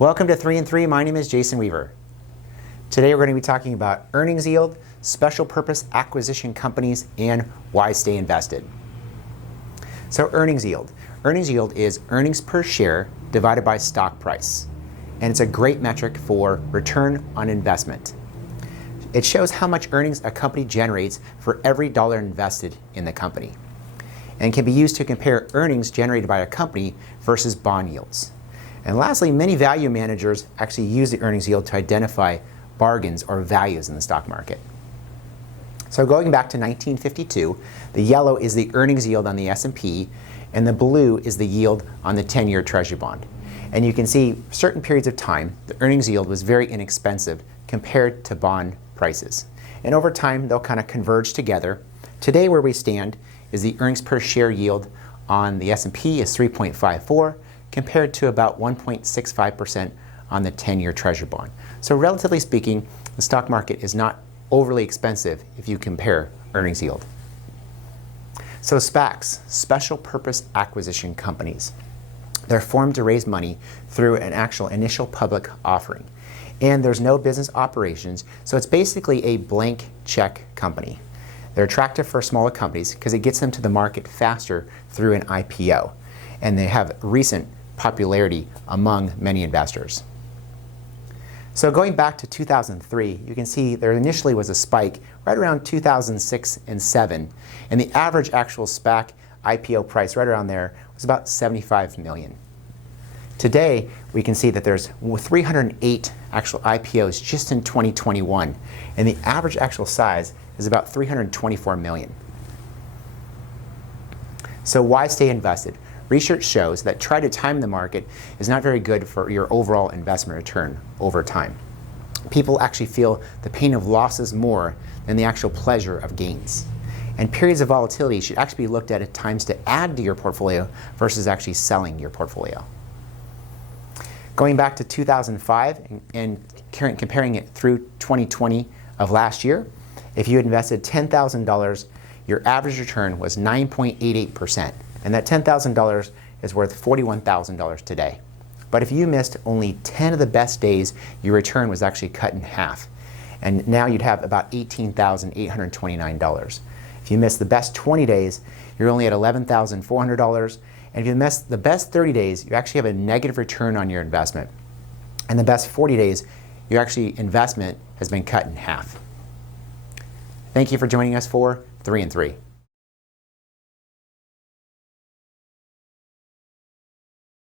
Welcome to 3 and 3. My name is Jason Weaver. Today we're going to be talking about earnings yield, special purpose acquisition companies, and why stay invested. So earnings yield. Earnings yield is earnings per share divided by stock price. And it's a great metric for return on investment. It shows how much earnings a company generates for every dollar invested in the company, and can be used to compare earnings generated by a company versus bond yields. And lastly, many value managers actually use the earnings yield to identify bargains or values in the stock market. So going back to 1952, the yellow is the earnings yield on the S&P, and the blue is the yield on the 10-year Treasury bond. And you can see certain periods of time, the earnings yield was very inexpensive compared to bond prices. And over time, they'll kind of converge together. Today, where we stand is the earnings per share yield on the S&P is 3.54, compared to about 1.65% on the 10-year Treasury bond. So relatively speaking, the stock market is not overly expensive if you compare earnings yield. So SPACs, special purpose acquisition companies. They're formed to raise money through an actual initial public offering. And there's no business operations, so it's basically a blank check company. They're attractive for smaller companies because it gets them to the market faster through an IPO. And they have recent popularity among many investors. So going back to 2003, you can see there initially was a spike right around 2006 and 7, and the average actual SPAC IPO price right around there was about 75 million. Today, we can see that there's 308 actual IPOs just in 2021, and the average actual size is about 324 million. So why stay invested? Research shows that try to time the market is not very good for your overall investment return over time. People actually feel the pain of losses more than the actual pleasure of gains. And periods of volatility should actually be looked at times to add to your portfolio versus actually selling your portfolio. Going back to 2005 and comparing it through 2020 of last year, if you had invested $10,000, your average return was 9.88%. And that $10,000 is worth $41,000 today. But if you missed only 10 of the best days, your return was actually cut in half. And now you'd have about $18,829. If you missed the best 20 days, you're only at $11,400. And if you missed the best 30 days, you actually have a negative return on your investment. And the best 40 days, your actually investment has been cut in half. Thank you for joining us for 3 and 3.